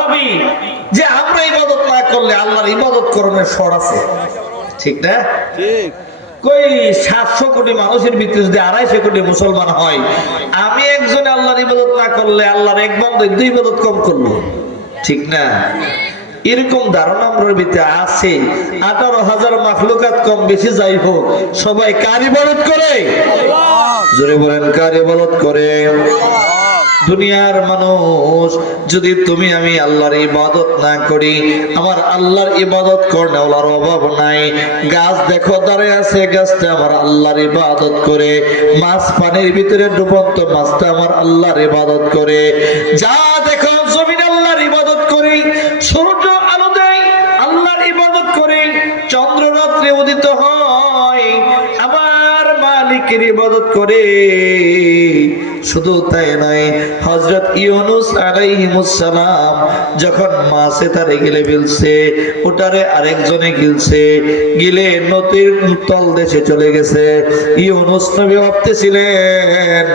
ভাবি যে আমরা ইবাদত না করলে আল্লাহর ইবাদত করণের শর্ত আছে, ঠিক না? ঠিক। কই 700 কোটি মানুষের ভিতরে যদি 250 কোটি মুসলমান হয়, আমি একজন আল্লাহর ইবাদত না করলে আল্লাহর এক বান্দা 2 ইবাদত কম করলো, ঠিক না? এরকম ধারণা আমাদের ভিতরে আছে। 18,000 মাখলুকাত কম বেশি যাই হোক, সবাই কার ইবাদত করে? জোরে বলেন, কার ইবাদত করে? দুনিয়ার মানুষ, যদি তুমি আমি আল্লাহর ইবাদত না করি, আমার আল্লাহর ইবাদত করনেওয়ালার অভাব নাই। গাছ দেখো দাঁড়িয়ে আছে, গাছটা আমার আল্লাহর ইবাদত করে। মাছ পানির ভিতরে ডুবন্ত, মাছটা আমার আল্লাহর ইবাদত করে। যা দেখো জমিন আল্লাহর ইবাদত করে। সূর্য আলো দেয়, আল্লাহর ইবাদত করে। চন্দ্র রাত্রে উদিত হয়, আমার মালিকের ইবাদত করে। শুধু তাই নয়, হযরত ইউনূস আলাইহিস সালাম যখন মাছে তারে গিলে ফেলছে, ওটারে আরেকজনে গিলছে, গিলে নদীর তল দেশে চলে গেছে। ইউনূস নবী ভাবতেছিলেন,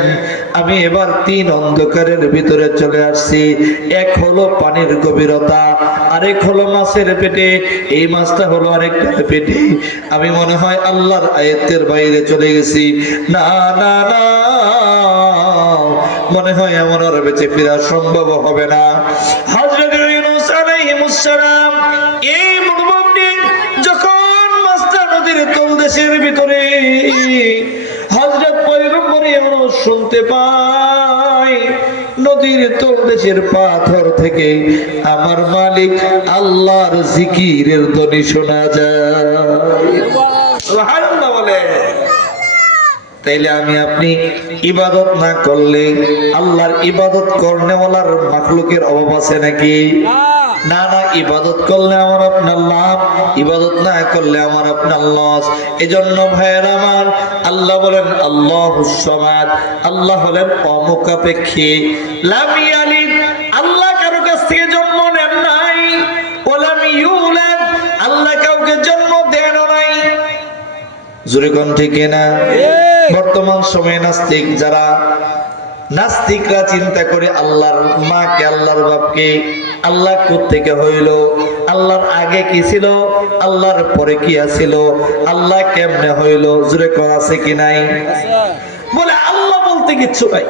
আমি এবার 3 অন্ধকারের ভিতরে চলে আসছি। এক হলো পানির গভীরতা, আরেক হলো মাছের পেটে, এই মাছটা হলো আরেকটা পেটে। আমি মনে হয় আল্লাহর আয়াতের বাইরে চলে গেছি। না না না, মনে হয় আমার আর বেঁচে ফেরা সম্ভব হবে না। হযরত ইউনূস আলাইহিস সালাম এই মনোভাব নিয়ে যখন মাছটা নদীর তলদেশের ভিতরে, হযরত পয়গম্বর ইউনূস শুনতে পায় নদীর তলদেশের পাথর থেকে আমার মালিক আল্লাহর জিকিরের ধ্বনি শোনা যায়। সুবহানাল্লাহ বলে। তাইলে আমি আপনি ইবাদত না করলে আল্লাহর ইবাদত করনেওয়ালার মাখলুকের অভাব আছে নাকি? না না, ইবাদত করলে আমার আপনার লাভ, ইবাদত না করলে আমার আপনার লস। এজন্য ভাইয়ের আমার, আল্লাহ বলেন আল্লাহুস সামাদ, আল্লাহ হলেন অমুখাপেক্ষী। লাম ইয়ালিদ, আল্লাহ কারো কাছ থেকে জন্ম নেন নাই। ওয়ালাম ইউলাদ, আল্লাহ কাউকে জন্ম দেন নাই। জোরে কোন ঠিক না? বর্তমান সময়ে নাস্তিক যারা, নাস্তিকরা চিন্তা করে আল্লাহর মাকে, আল্লাহর বাপকে, আল্লাহ কোত্থেকে হইল, আল্লাহর আগে কি ছিল, আল্লাহর পরে কি আছিল, আল্লাহ কেমনে হইল, জোরে কোন আছে কি নাই? বলে আল্লাহ বলতে কিচ্ছু নাই।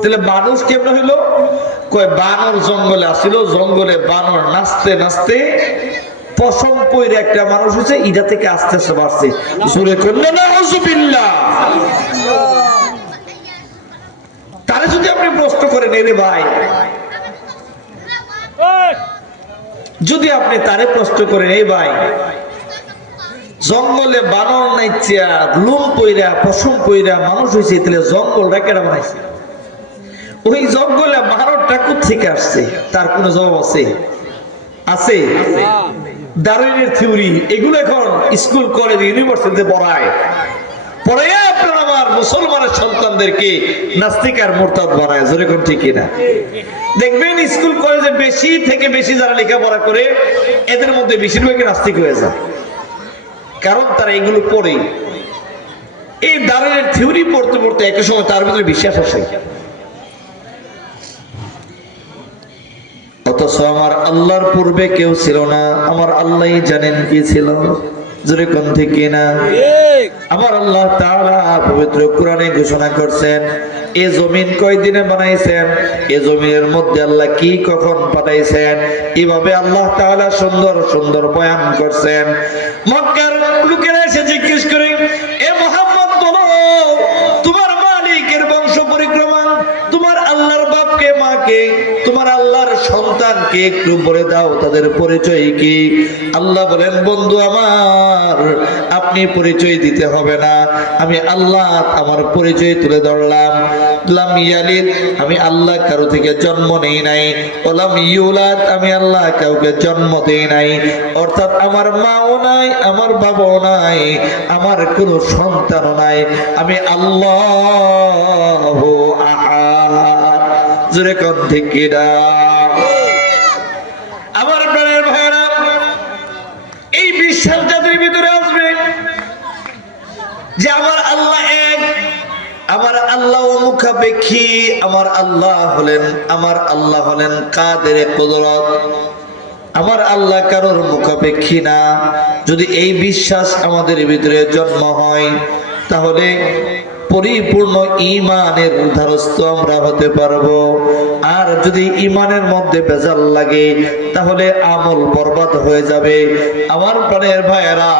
তাহলে মানুষ কেমনে হইলো? কয় বানর জঙ্গলে আসিল, জঙ্গলে বানর নাচতে নাচতে পশম পইরে একটা মানুষ হচ্ছে, ইটা থেকে আস্তে আস্তে বাড়ছে। জোরে করলে না নাউযুবিল্লাহ। তারে যদি আপনি প্রশ্ন করেন, রে ভাই, যদি আপনি তারে প্রশ্ন করেন, এই ভাই, জঙ্গলে বানর নাইচিয়া লুম পইরা পশম পইরা মানুষ হয়েছে, তাহলে জঙ্গলটা কেডা বানাইছে? ওই জঙ্গলে বানরটা কোত্থেকে আসছে? তার কোন জবাব আছে? আছে? ডারউইনের থিওরি এগুলো এখন স্কুল কলেজ ইউনিভার্সিটিতে পড়ায়। পড়াইয়া আপনার আমার মুসলমানের সন্তানদেরকে নাস্তিক আর মুরতাদ বানায়। জোরে কোন ঠিক কিনা? দেখবেন স্কুল কলেজে বেশি থেকে বেশি যারা লেখাপড়া করে, এদের মধ্যে বেশিরভাগই নাস্তিক হয়ে যায়। কারণ তারা এগুলো পড়ে, এই ডারউইনের থিওরি পড়তে পড়তে একই সময় তার ভিতরে বিশ্বাস আসে। অথচ আমার আল্লাহর পূর্বে কেউ ছিল না, আমার আল্লাহই জানেন কি ছিল। জোরে কোন ঠিক কিনা? আমার আল্লাহ তাআলা পবিত্র কোরআনে ঘোষণা করছেন, এই জমিন কয়দিনে বানাইছেন, এই জমিনের মধ্যে আল্লাহ কি কখন পাঠাইছেন, এইভাবে আল্লাহ তাআলা সুন্দর সুন্দর বয়ান করছেন। মক্কার লোকেরা এসে জিজ্ঞেস করে, এ মুহাম্মদ বলো, তোমার মালিকের বংশ পরিক্রমা, তোমার আল্লাহর বাপকে মাকে, তোমার আল্লাহর সন্তানকে একটু বলে দাও তাদের পরিচয় কি? আল্লাহ বলেন, বন্ধু আমার, আপনি পরিচয় দিতে হবে না, আমি আল্লাহ আমার পরিচয় তুলে ধরলাম। লাম ইয়ালিদ, আমি আল্লাহ কারো থেকে জন্ম নেই নাই। ওয়ালাম ইউলাদ, আমি আল্লাহ কাউকে জন্ম দেই নাই। অর্থাৎ আমার মাও নাই, আমার বাবাও নাই, আমার কোনো সন্তানও নাই। আমি আল্লাহু আহাদ। জোরে কোন ঠিক কিনা? আমার প্রাণের ভাইরা, এই বিশ্বাস যাদের ভিতরে আসবে যে আমার আল্লাহ এক, আমার আল্লাহ অমুক মুখাপেক্ষী, আমার আল্লাহ হলেন কাদের কুদরত, আমার আল্লাহ কারোর মুখাপেক্ষী না। যদি এই বিশ্বাস আমাদের ভিতরে জন্ম হয় তাহলে পরিপূর্ণ ঈমানের ধারস্থ আমরা হতে পারবো। আর যদি ঈমানের মধ্যে ভেজাল লাগে তাহলে আমল বরবাদ হয়ে যাবে। আমার প্রাণের ভাইয়েরা,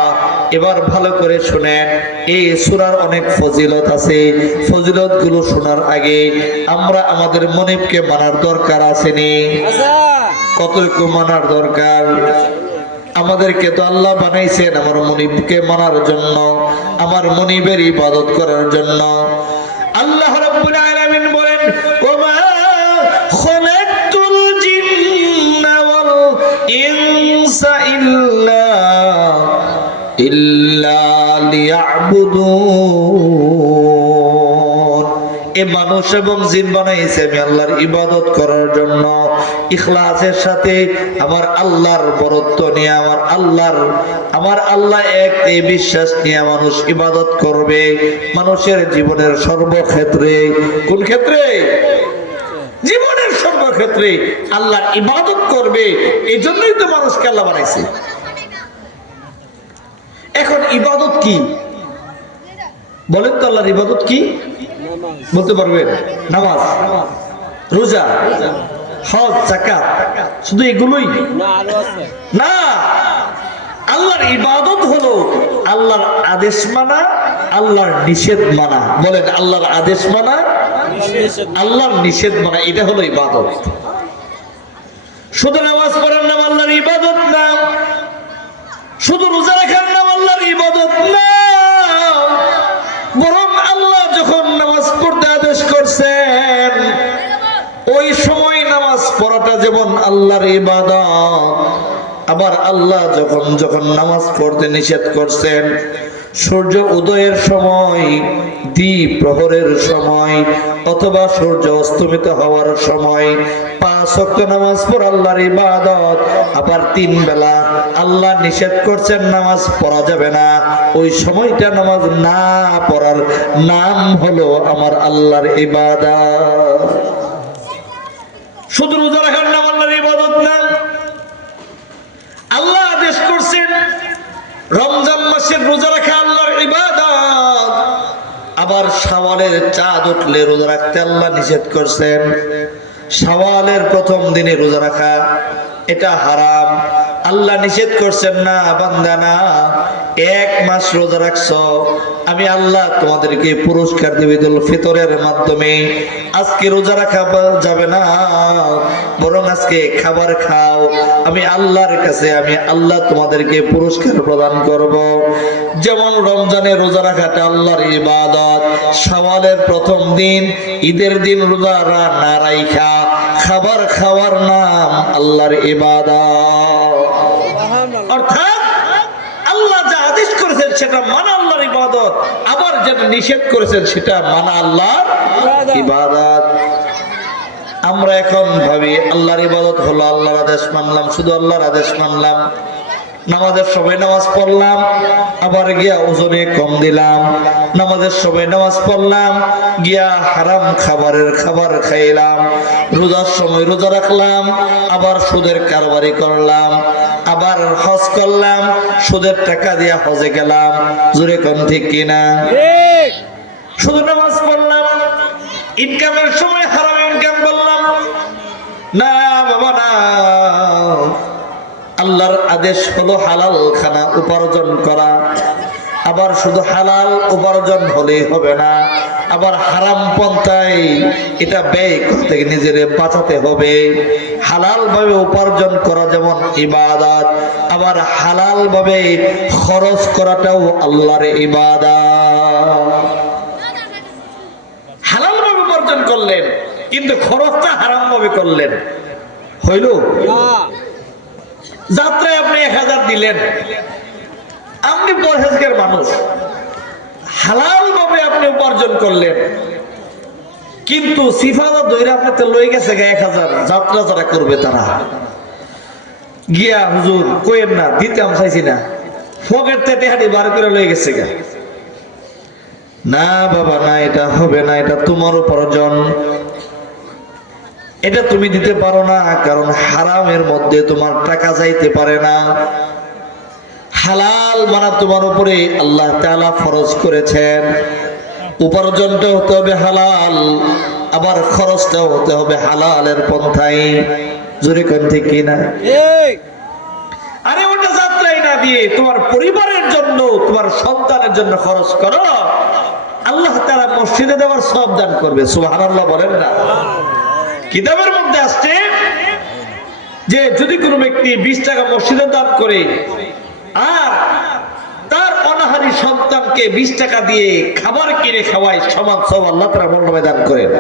এবার ভালো করে শুনেন, এই সূরার অনেক ফজিলত আছে। ফজিলত গুলো শোনার আগে আমরা আমাদের মনিবকে মানার দরকার আসেনি? কতটুকু মানার দরকার? আমাদেরকে তো আল্লাহ বানাইছেন আমার মনিবকে মানার জন্য, আমার মনিবের ইবাদত করার জন্য। আল্লাহ রাব্বুল আলামিন বলেন, ওমা খালাকতুল জিন্না ওয়াল ইনসা ইল্লা লিয়াবুদুন। এ মানুষ এবং জিন বানাইছে আমি আল্লাহর ইবাদত করার জন্য, ইখলাসের সাথে আমার আল্লাহর বরত্ব নিয়ে, আমার আল্লাহ এক এই বিশ্বাস নিয়ে মানুষ ইবাদত করবে। মানুষের জীবনের সর্বক্ষেত্রে, কোন ক্ষেত্রে? জীবনের সর্বক্ষেত্রে আল্লাহর ইবাদত করবে। এই জন্যই তো মানুষকে আল্লাহ বানাইছে। এখন ইবাদত কি বলেন তো? আল্লাহর ইবাদত কি বলতে পারবেন? নামাজ, রোজা, হজ, যাকাত, শুধু এগুলোই না। আল্লাহর ইবাদত হলো আল্লাহর আদেশ মানা, আল্লাহর নিষেধ মানা। বলেন, আল্লাহর আদেশ মানা, আল্লাহর নিষেধ মানা, এটা হলো ইবাদত। শুধু নামাজ পড়ার নাম আল্লাহর ইবাদত না, শুধু রোজা রাখার নাম আল্লাহর ইবাদত না, বরং আল্লাহ যখন নামাজ পড়তে আদেশ করছেন ওই সময় নামাজ পড়াটা যেমন আল্লাহর ইবাদত, আবার আল্লাহ যখন নামাজ পড়তে নিষেধ করছেন সূর্য উদয়ের সময়, দ্বীপ প্রহরের সময়, অথবা সূর্য অস্তমিত হওয়ার সময় 5 ওয়াক্ত নামাজ পড়া আল্লাহর ইবাদত। আবার 3 বেলা আল্লাহ নিষেধ করছেন নামাজ পড়া যাবে না, ওই সময়টা নামাজ না পড়ার নাম হলো আমার আল্লাহর ইবাদত। শুধু রোজা রাখার নাম আল্লাহর ইবাদত না, আল্লাহ আদেশ করছেন রমজান মাসের রোজা রাখা আল্লাহর ইবাদত। আবার শাওয়ালের চাঁদ উঠলে রোজা রাখতে আল্লাহ নিষেধ করছেন। শাওয়ালের প্রথম দিনে রোজা রাখা এটা হারাম, আল্লাহ নিষেধ করছেন না বান্দা না, 1 মাস রোজা রাখছো, আমি আল্লাহ তোমাদেরকে পুরস্কার দেব ঈদুল ফিতরের মাধ্যমে। আজকে রোজা রাখা যাবে না, বরং আজকে খাবার খাও, আমি আল্লাহর কাছে আল্লাহ তোমাদেরকে পুরস্কার প্রদান করব। যেমন রমজানে রোজা রাখাটা আল্লাহর ইবাদত, শাওয়ালের প্রথম দিন ঈদের দিন রোজা না রাখা খাবার খাওয়ার নাম আল্লাহর ইবাদত। অর্থাৎ আল্লাহ যা আদেশ করেছেন সেটা মানা আল্লাহর ইবাদত, আবার যেটা নিষেধ করেছেন সেটা মানা আল্লাহর ইবাদত। আমরা এখন ভাবি আল্লাহর ইবাদত হলো আল্লাহর আদেশ মানলাম, শুধু আল্লাহর আদেশ মানলাম, নামাজের সময় নামাজ পড়লাম, আবার গিয়া ওজনে কম দিলাম, নামাজের সময় নামাজ পড়লাম, গিয়া হারাম খাবারের খাবার খাইলাম, রোজার সময় রোজা রাখলাম, আবার সুদের কারবারি করলাম, আবার হজ করলাম, সুদের টাকা দিয়া হজে গেলাম। জোরে কম ঠিক কিনা? শুধু নামাজ পড়লাম, ইনকামের সময় হারাম ইনকাম করলাম না বাবা না। আল্লাহর আদেশ হলো হালাল খানা উপার্জন করা, আবার শুধু হালাল উপার্জন হলেই হবে না, আবার হারাম পন্থায় এটা ব্যয় করতে নিজের বাঁচাতে হবে। হালাল ভাবে উপার্জন করা যেমন ইবাদত, আবার হালাল ভাবে খরচ করাটাও আল্লাহর ইবাদত। হালাল ভাবে উপার্জন করলেন কিন্তু খরচটা হারাম ভাবে করলেন, হইল? যাত্রায় আপনি 1000 দিলেন, আপনি পরহেজগার মানুষ, হালাল ভাবে আপনি উপার্জন করলেন, কিন্তু সিফাদা দইরা আপনি তো লই গেছে 1000, যাত্রা যারা করবে তারা গিয়া হুজুর কইেন না, দিতে আমি চাইছি না, পকেট থেকে হাঁটি বার করে লই গেছে গা। না বাবা না, এটা হবে না, এটা তোমার উপার্জন, এটা তুমি দিতে পারো না, কারণ হারামের মধ্যে তোমার টাকা যাইতে পারে না। হালাল মানা তোমার উপরে আল্লাহ তাআলা ফরজ করেছেন। উপার্জনটা হতে হবে হালাল, আবার খরচটাও হতে হবে হালালের পন্থায়। জোরে কোন ঠিক কিনা? আরে ওটা যাত্রাই না দিয়ে তোমার পরিবারের জন্য, তোমার সন্তানের জন্য খরচ করো, আল্লাহ তাআলা মসজিদে দেওয়ার সওয়াব দান করবে। সুবহানাল্লাহ বলেন না? কিতাবের মধ্যে আসছে যে যদি কোনো ব্যক্তি 20 টাকা মসজিদে দান করে আর তার অনাহারী সন্তানকে 20 টাকা দিয়ে খাবার কিনে খাওয়ায়, সমান সওয়াব আল্লাহ তাআলা মূল্যে দান করেন।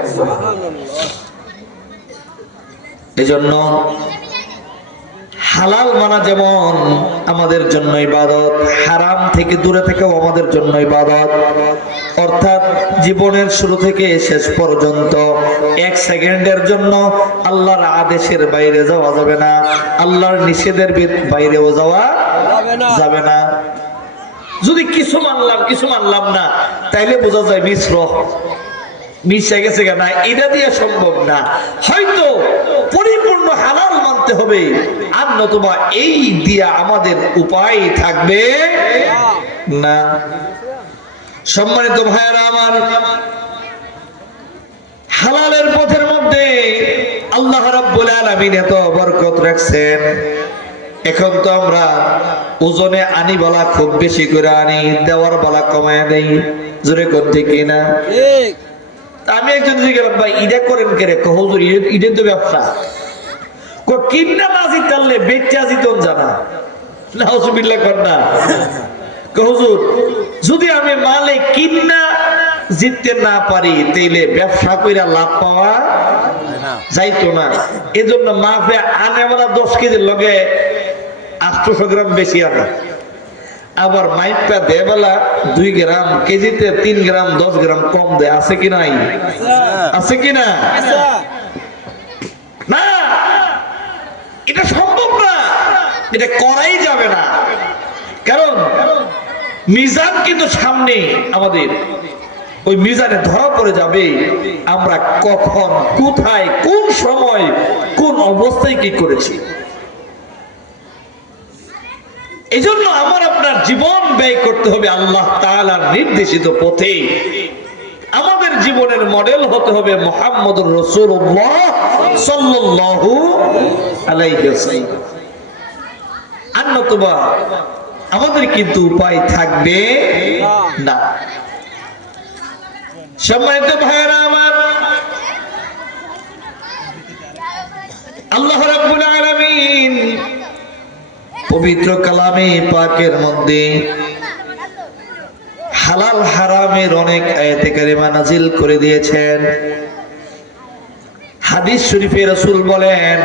এজন্য হালাল মানা যেমন আমাদের জন্য ইবাদত, হারাম থেকে দূরে থেকেও আমাদের জন্য ইবাদত। অর্থাৎ জীবনের শুরু থেকে শেষ পর্যন্ত 1 সেকেন্ডের জন্য আল্লাহর আদেশের বাইরে যাওয়া যাবে না, আল্লাহর নিষেধের বাইরেও যাওয়া যাবে না। যদি কিছু মানলাম না, তাইলে বোঝা যায় মিশে গেছে না, এটা দিয়ে সম্ভব না। হয়তো পরিপূর্ণ হালাল মানতে হবে, আর নতুবা এই দিয়া আমাদের উপায় থাকবে না। সম্মানিত ভাইয়েরা আমার, হালালের পথের মধ্যে আল্লাহ রাব্বুল আলামিন এত বরকত রাখছেন। এখন তো আমরা ওজনে আনি বলা খুব বেশি করে আনি, দেওয়ার বলা কমায় দেই। জোরে করতে কিনা? আমি একজন গেলাম, ভাই ইডা করেন কে রে? হুজুর ঈদের তো ব্যবসা কিনা না জিতালে বেচা জিতন জানা না, হুজুবিল্লাহ কর না। হুজুর যদি আমি মালে কিনা জিততে না পারি, তাইলে ব্যবসা কইরা লাভ পাওয়া যাইতো না। এজন্য মাফে আনে আমরা 10 কেজির লগে 800 গ্রাম বেশি আনা, আবার মাইপটা দেয় বেলা 2 গ্রাম, কেজিতে 3 গ্রাম 10 গ্রাম কম দেয়। আছে কি নাই? আছে কি না? না, এটা সম্ভব না, এটা করাই যাবে না। কারণ মিজান কিন্তু সামনে আমাদের, ওই মিজানে ধরা পড়ে যাবে আমরা কখন, কোথায়, কোন সময়, কোন অবস্থায় কি করেছি। এজন্য আমার আপনার জীবন ব্যয় করতে হবে আল্লাহ তাআলার নির্দেশিত পথে। আমাদের জীবনের মডেল হতে হবে মুহাম্মদুর রাসূলুল্লাহ সাল্লাল্লাহু আলাইহি ওয়াসাল্লাম। আর নতুবা আমাদের কিন্তু উপায় থাকবে না। সম্মানিত ভাইয়েরা আমার, আল্লাহ রাব্বুল আলামিন পবিত্র কালামে পাকের মধ্যে হালাল হারামের অনেক আয়াতে কারিমা নাজিল করে দিয়েছেন। হাদিস শরীফে রাসূল বলেন,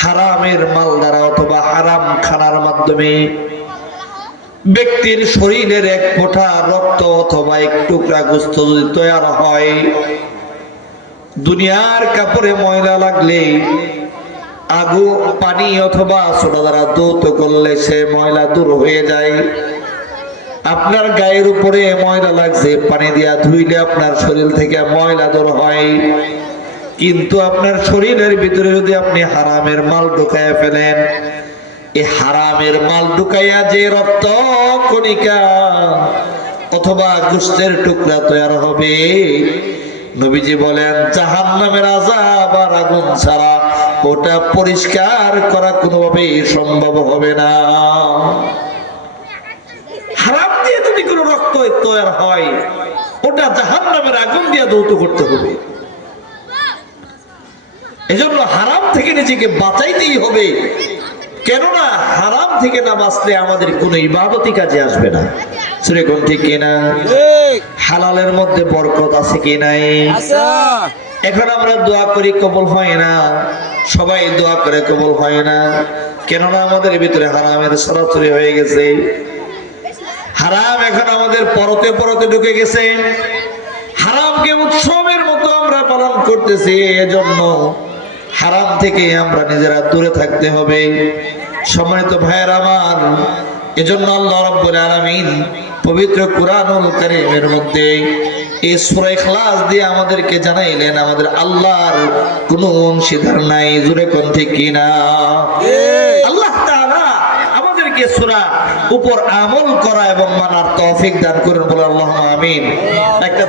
হারামের মাল দ্বারা অথবা হারাম খানার মাধ্যমে ব্যক্তির শরীরের এক ফোঁটা রক্ত অথবা এক টুকরা গোশত যদি তৈরি হয়, দুনিয়ার কাপড়ে ময়লা লাগলে, আগু পানি অথবা সোডা দ্বারা ধৌত করলে সে ময়লা দূর হয়ে যায়। আপনার গায়ের উপরে ময়লা লাগছে, পানি দিয়া ধুইলে আপনার শরীর থেকে ময়লা দূর হয়। কিন্তু আপনার শরীরের ভিতরে যদি আপনি হারামের মাল ঢুকাইয়া ফেলেন, এই হারামের মাল ঢুকাইয়া যে রক্ত কণিকা অথবা গোশতের টুকরা তৈরি হবে, নবীজি বলেন জাহান্নামের আযাব আর আগুন ছাড়া ওটা পরিষ্কার করা কোনোভাবেই সম্ভব হবে না। হারাম দিয়ে যদি কোনো রক্ত তৈরি হয়, ওটা জাহান্নামের আগুন দিয়ে ধৌত করতে হবে। এজন্য হারাম থেকে নিজেকে বাঁচাইতেই হবে, কেননা হারাম থেকে না বাঁচলে আমাদের কোনো ইবাদতই কাজে আসবে না। সেরকম ঠিক কিনা? হালালের মধ্যে বরকত আছে কি নাই? এখন আমরা দোয়া করি, কবুল হয় না। সবাই দোয়া করে, কবুল হয় না, কেননা আমাদের ভিতরে হারামের সরাসরি হয়ে গেছে। হারাম এখন আমাদের পরতে পরতে ঢুকে গেছে। হারামকে উৎসবের মতো আমরা পালন করতেছি। এজন্য হারাম থেকে আমরা নিজেরা দূরে থাকতে হবে। সম্মানিত ভাইয়েরা আমার, এজন্য আল্লাহ রাব্বুল আলামিন পবিত্র কুরআনুল কারীমের মধ্যে এই সূরা ইখলাস দিয়ে আমাদেরকে জানাইলেন আমাদের আল্লাহর কোনো অংশীদার নাই। জোরে কোন ঠিক কিনা? আল্লাহ তাআলা আমাদেরকে সূরা উপর আমল করা এবং মানার তৌফিক দান করুন, বলে আল্লাহুম্মা আমিন। একটা